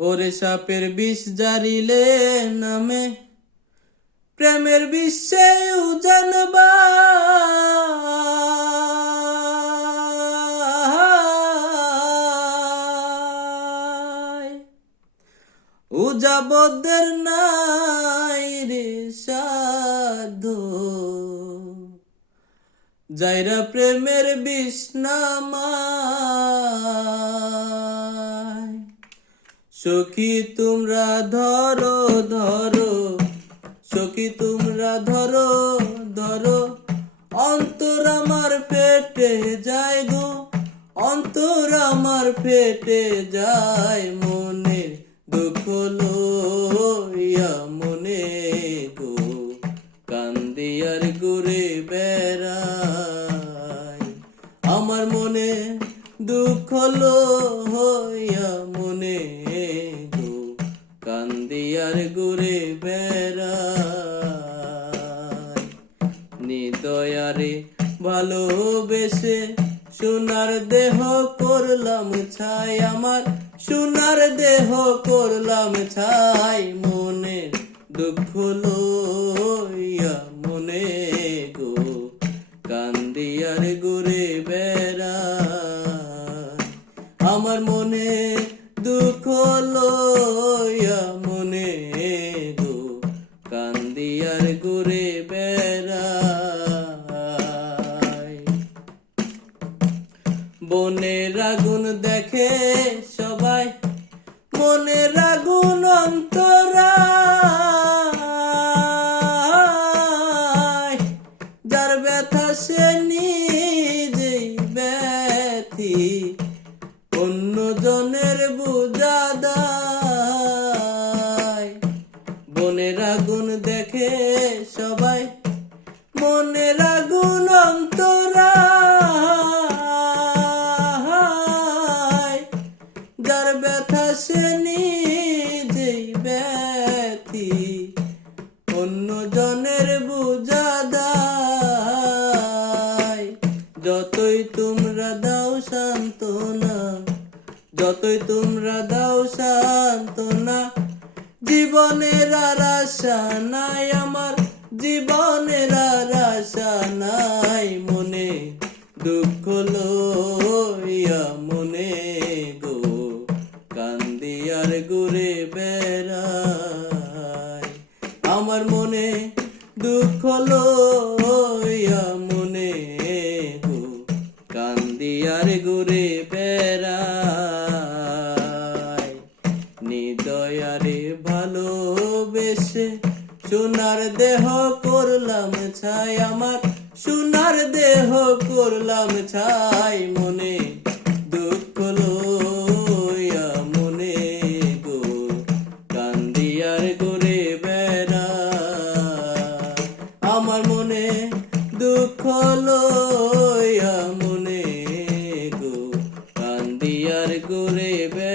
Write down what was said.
ওরে সাপের বিষ জারিলে নামে প্রেমের বিশ্বে উজানবা উজাবদের নাই রে সাধু যাইরা প্রেমের বিষ নামায়। সখী তোমরা ধরো ধরো, সখী তোমরা ধরো ধরো, অন্তর আমার ফেটে যায় গো, অন্তর আমার ফেটে যায়। মনের দুঃখ লইয়া মনে গো কান্দি আর ঘুরে বেড়াই। আমার মনে দুঃখ লইয়া মনে গো কান্দি আর ঘুরে বেড়াই। নিদয়ারে ভালোবেসে সোনার দেহ করলাম ছাই, আমার সোনার দেহ করলাম ছাই। মনের দুঃখ লইয়া মনে গো কান্দি আর ঘুরে বেড়াই। আমার মনে দুঃখ লইয়া মনে গো কান্দি আর ঘুরে বেড়াই। বনের আগুন দেখে সবাই, মনের আগুন অন্তরায়। যার ব্যথা সে নিজেই ব্যথি, অন্য জনের বুঝা দায়। বনের আগুন দেখে সবাই, মনের আগুন অন্তরায়। যার ব্যথা সে নিজেই ব্যথি, অন্য জনের বুঝা দায়। যতই তোমরা দাও সান্ত্বনা, যতই তোমরা দাও সান্ত্বনা, জীবনের আর আশা নাই আমার, জীবনের আর আশা নাই। মনে দুঃখ লইয়া মনে গো কান্দি আর ঘুরে বেড়াই। আমার মনে দুঃখ লইয়া মনে গো কান্দি আর ঘুরে বেড়াই। নিদয়ারে ভালোবেসে সোনার দেহ করলাম ছাই, আমার সোনার দেহ করলাম ছাই। মনে দুঃখ লইয়া মনে গো কান্দি আর ঘুরে বেড়াই। আমার মনে দুঃখ লইয়া মনে গো কান্দি আর ঘুরে বেড়াই।